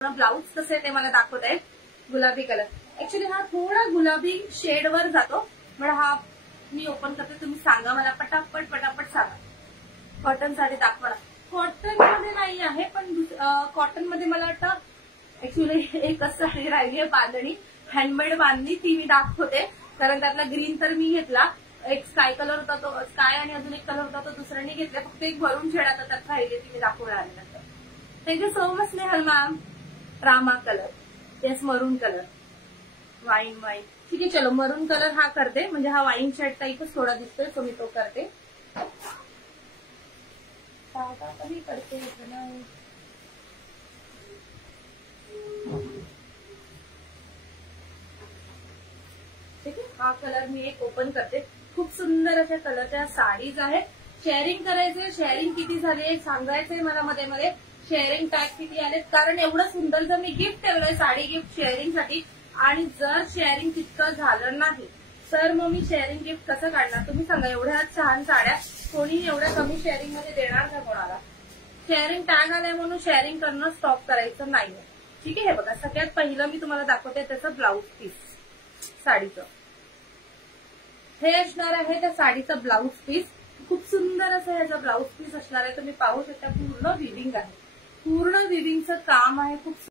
Blouse कसं आहे ते मला दाखवत आहे. गुलाबी कलर, ऍक्च्युली हा थोडा गुलाबी शेडवर जातो. पण हा मी ओपन करते, तुम्ही सांगा मला पटापट पटापट सांगा. कॉटन साडी दाखवा. कॉटन मध्ये नाही आहे, पण कॉटन मध्ये मला वाटतं ऍक्च्युली एकच साडी राहिली आहे बांधणी, हँडमेड बांधणी, ती मी दाखवते. कारण त्यातला ग्रीन तर मी घेतला, एक स्काय कलर होता तो स्काय, आणि अजून एक कलर होता तो दुसऱ्याने घेतला. फक्त एक भरून शेड आता त्यात राहिली, ती मी दाखवणार आहे नंतर. Thank you so much Snehal ma'am. Rama colour, yes मरून कलर, वाईन वाईन. ठीक आहे, चलो मरून कलर हा करते. म्हणजे हा वाईन शेड टाईपच थोडा दिसतोय, सो मी तो करते. करते ठीक आहे. हा कलर मी एक ओपन करते. खूप सुंदर अशा कलरच्या साडीज आहेत. शेअरिंग करायचंय, शेअरिंग किती झाली सांगायचंय मला मध्ये मध्ये. शेअरिंग टॅग किती आले, कारण एवढं सुंदर जर मी गिफ्ट ठेवलंय साडी गिफ्ट शेअरिंग साठी, आणि जर शेअरिंग तितकं झालं नाही तर मग मी शेअरिंग गिफ्ट कसं काढणार तुम्ही सांगा. एवढ्या छान साड्या कोणी एवढ्या कमी शेअरिंग मध्ये देणार का कोणाला. शेअरिंग टॅग आलाय म्हणून शेअरिंग करणं स्टॉप करायचं नाहीये. ठीक आहे. हे बघा, सगळ्यात पहिलं मी तुम्हाला दाखवते त्याचं ब्लाऊज पीस साडीचं. हे असणार आहे त्या साडीचं ब्लाऊज पीस. खूप सुंदर असं ह्याचं ब्लाऊज पीस असणार आहे. तुम्ही पाहू शकता, पूर्ण विविंग आहे, पूर्ण विविंगचं काम आहे. खूप